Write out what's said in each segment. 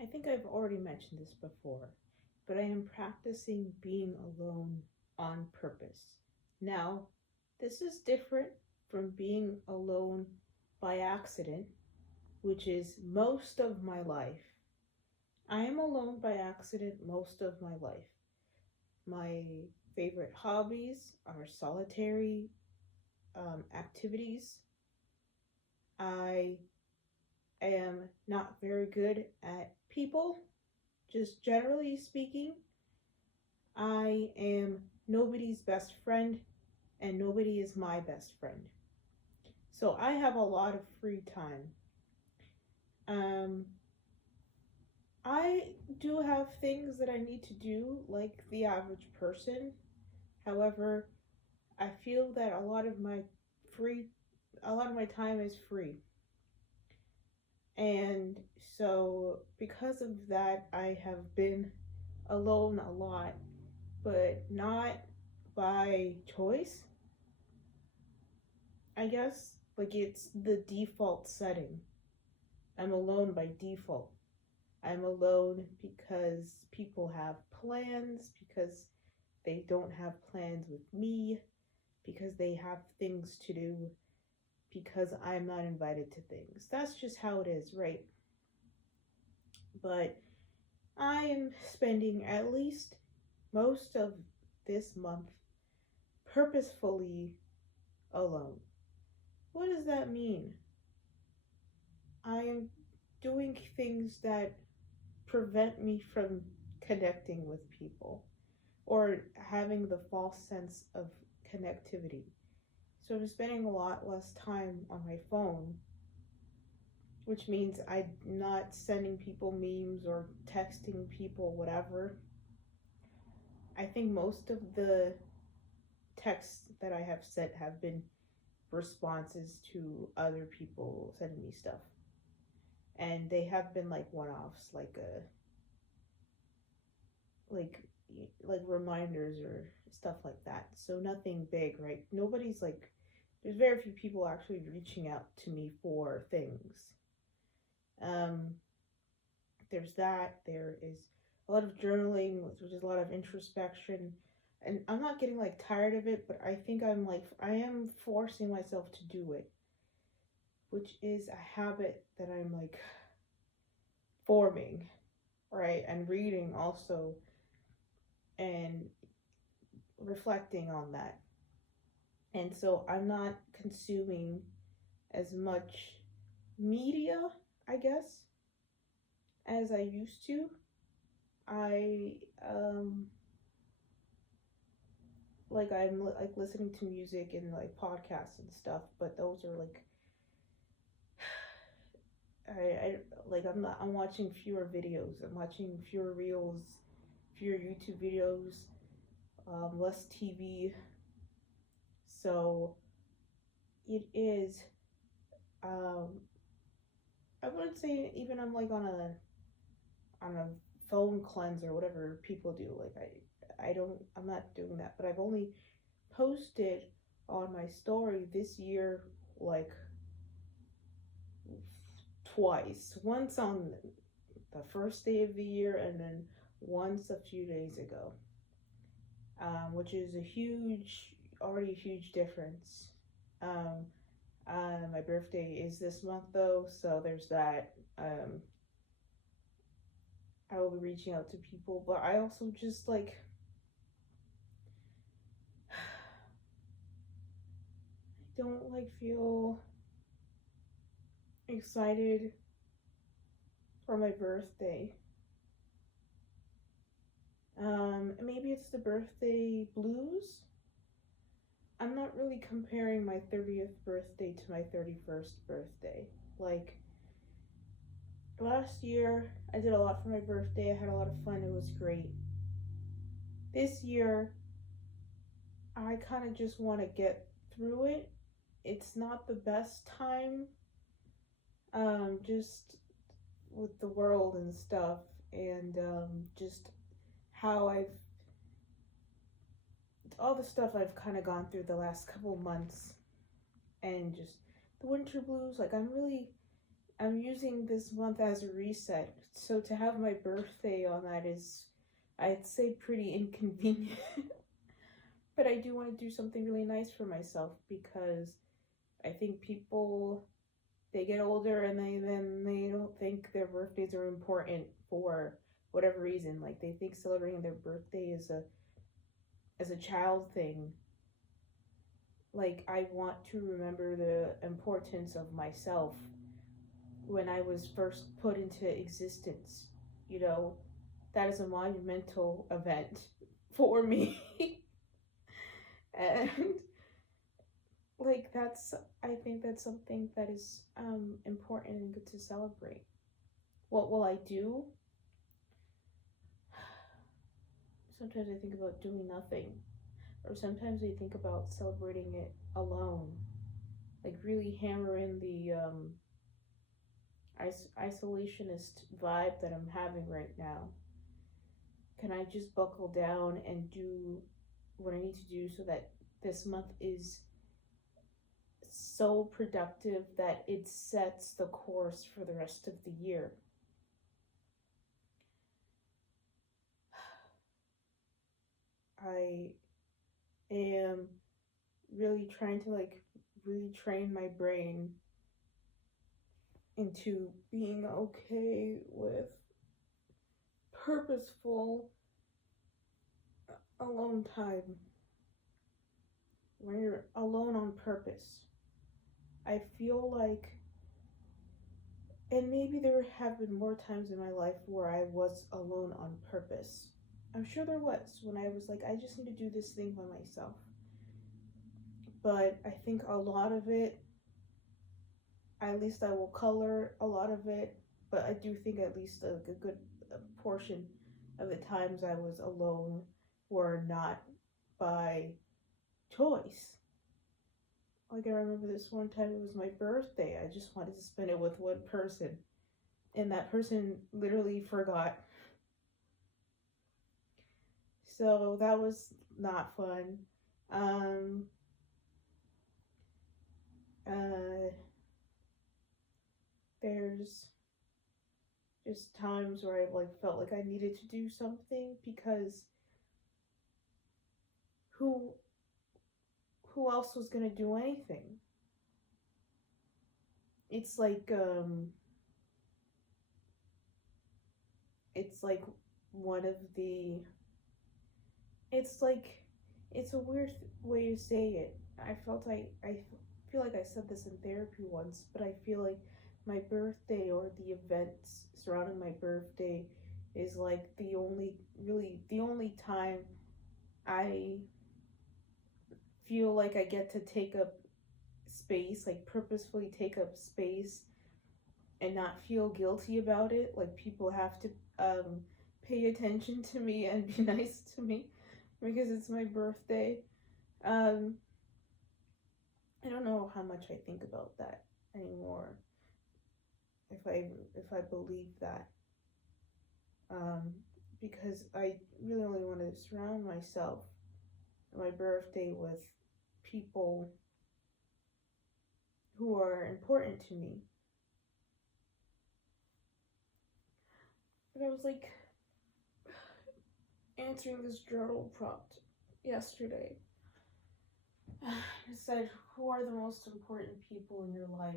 I think I've already mentioned this before, but I am practicing being alone on purpose. Now, this is different from being alone by accident, which is most of my life. I am alone by accident most of my life. My favorite hobbies are solitary activities. I am not very good at people, just generally speaking. I am nobody's best friend, and nobody is my best friend. So I have a lot of free time. Um, I do have things that I need to do like the average person. However, I feel that free a lot of my time is free. And so because of that, I have been alone a lot, but not by choice, I guess. Like it's the default setting. I'm alone by default. I'm alone because people have plans, because they don't have plans with me, because they have things to do, because I'm not invited to things. That's just how it is, right? But I am spending at least most of this month purposefully alone. What does that mean? I am doing things that prevent me from connecting with people or having the false sense of connectivity. So I'm spending a lot less time on my phone, which means I'm not sending people memes or texting people, whatever. I think most of the texts that I have sent have been responses to other people sending me stuff. And they have been like one-offs, like like reminders or stuff like that. So nothing big, right? Nobody's like there's very few people actually reaching out to me for things. Um there's that. There is a lot of journaling, which is a lot of introspection. And I'm not getting like tired of it, but I think I am forcing myself to do it, which is a habit that I'm like forming, right? And reading also and reflecting on that. And so I'm not consuming as much media, I guess, as I used to. I I'm like listening to music and like podcasts and stuff, but those are like I like I'm watching fewer videos. I'm watching fewer reels, fewer YouTube videos, less TV. So it is um I wouldn't say even I'm like on a phone cleanse or whatever people do. Like I'm not doing that, but I've only posted on my story this year like twice. Once on the first day of the year and then once a few days ago, which is already a huge difference. Um, my birthday is this month though, so there's that. I will be reaching out to people, but I also just like I don't like feel excited for my birthday. Maybe it's the birthday blues. I'm not really comparing my 30th birthday to my 31st birthday. Like last year, I did a lot for my birthday. I had a lot of fun. It was great. This year, I kind of just want to get through it. It's not the best time, just with the world and stuff, and just how all the stuff I've kind of gone through the last couple months, and just the winter blues. Like I'm using this month as a reset So to have my birthday on that is, I'd say, pretty inconvenient. But I do want to do something really nice for myself because I think people, they get older and they don't think their birthdays are important for whatever reason. Like they think celebrating their birthday is a child thing. Like I want to remember the importance of myself when I was first put into existence. You know, that is a monumental event for me. And like that's, I think that's something that is important and good to celebrate. What will I do? Sometimes I think about doing nothing, or sometimes I think about celebrating it alone. Like really hammer in the isolationist vibe that I'm having right now. Can I just buckle down and do what I need to do so that this month is so productive that it sets the course for the rest of the year? I am really trying to like really train my brain into being okay with purposeful alone time. When you're alone on purpose, I feel like, and maybe there have been more times in my life where I was alone on purpose. I'm sure there was when I was like, I just need to do this thing by myself. But I think a lot of it, at least I will color a lot of it, but I do think at least a good portion of the times I was alone were not by choice. Like I remember this one time, it was my birthday. I just wanted to spend it with one person, and that person literally forgot. So that was not fun. Um, uh, there's just times where I like felt like I needed to do something because who who else was gonna do anything? It's like it's like one of the it's like it's a weird way to say it. I feel like I said this in therapy once, but I feel like my birthday or the events surrounding my birthday is like the only time I feel like I get to take up space, like purposefully take up space and not feel guilty about it. Like people have to pay attention to me and be nice to me because it's my birthday. Um, I don't know how much I think about that anymore. If I believe that, um, because I really only want to surround myself on my birthday with people who are important to me. But I was like answering this journal prompt yesterday. It said, "Who are the most important people in your life?"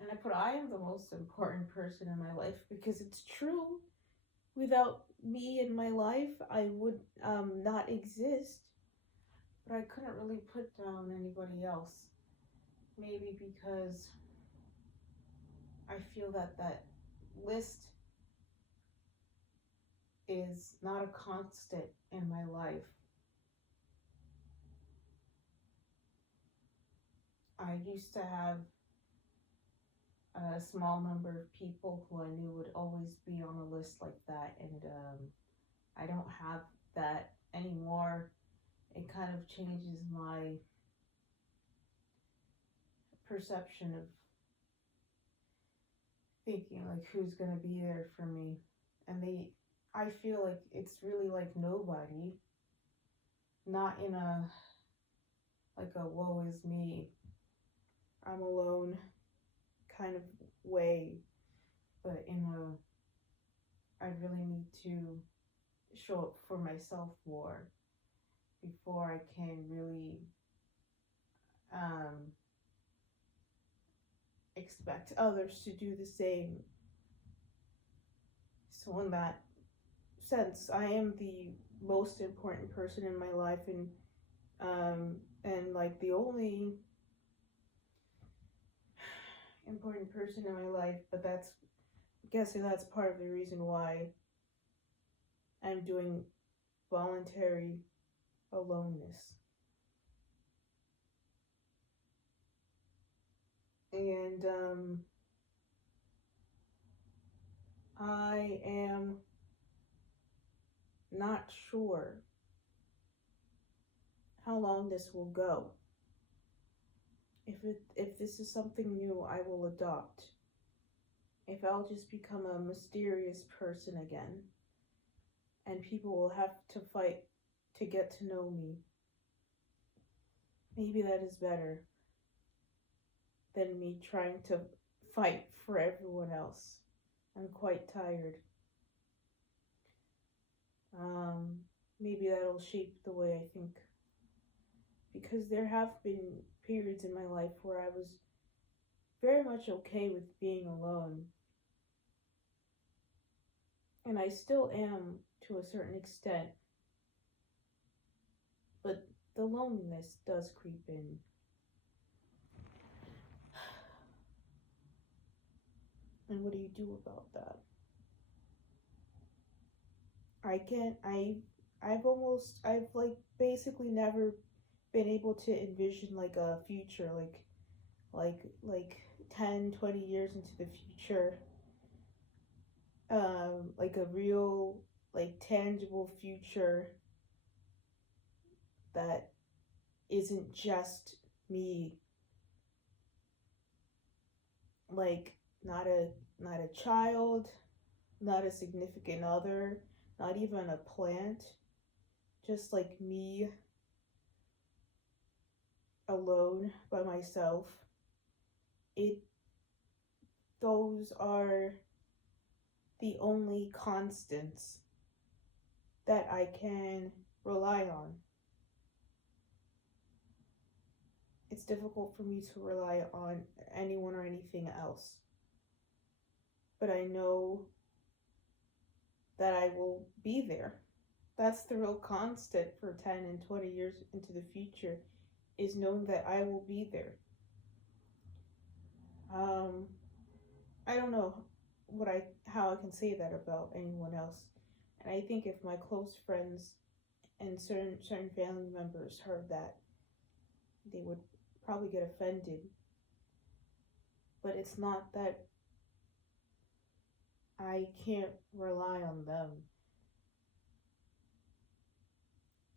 And I put, "I am the most important person in my life," because it's true. Without me in my life, I would not exist. But I couldn't really put down anybody else. Maybe because I feel that that list is not a constant in my life. I used to have a small number of people who I knew would always be on a list like that, and I don't have that anymore. It kind of changes my perception of thinking like who's gonna be there for me, and I feel like it's really like nobody, not in a like a woe is me, I'm alone kind of way. but I really need to show up for myself more before I can really um, expect others to do the same. So in that sense, I am the most important person in my life, and like the only important person in my life. But that's, I'm guessing that's part of the reason why I'm doing voluntary aloneness. And I am not sure how long this will go. If this is something new, I will adopt. If I'll just become a mysterious person again, and people will have to fight to get to know me, maybe that is better than me trying to fight for everyone else. I'm quite tired. Maybe that'll shape the way I think. Because there have been periods in my life where I was very much okay with being alone. And I still am to a certain extent. But the loneliness does creep in. And what do you do about that? I've like basically never been able to envision like a future, like 10, 20 years into the future, like a real, like tangible future that isn't just me, like not a child, not a significant other, not even a plant, just like me alone by myself. It Those are the only constants that I can rely on. It's difficult for me to rely on anyone or anything else. But I know that I will be there. That's the real constant for 10 and 20 years into the future, is knowing that I will be there. I don't know how I can say that about anyone else. And I think if my close friends and certain family members heard that, they would probably get offended. But it's not that I can't rely on them.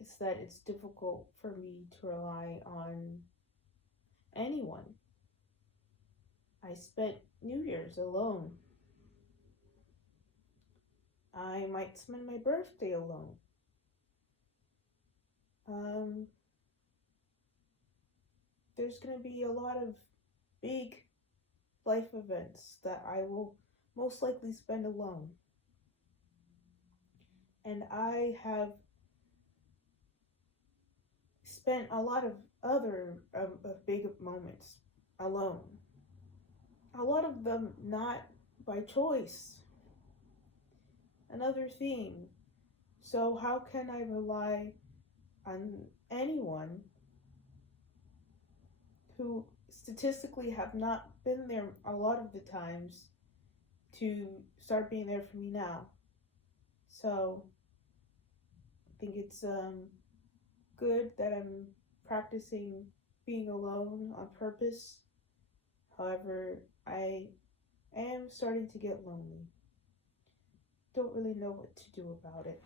It's that it's difficult for me to rely on anyone. I spent New Year's alone. I might spend my birthday alone. There's going to be a lot of big life events that I will most likely spend alone. And I have spent a lot of other big moments alone. A lot of them not by choice. Another theme. So how can I rely on anyone who statistically have not been there a lot of the times to start being there for me now? So I think it's good that I'm practicing being alone on purpose. However, I am starting to get lonely. Don't really know what to do about it.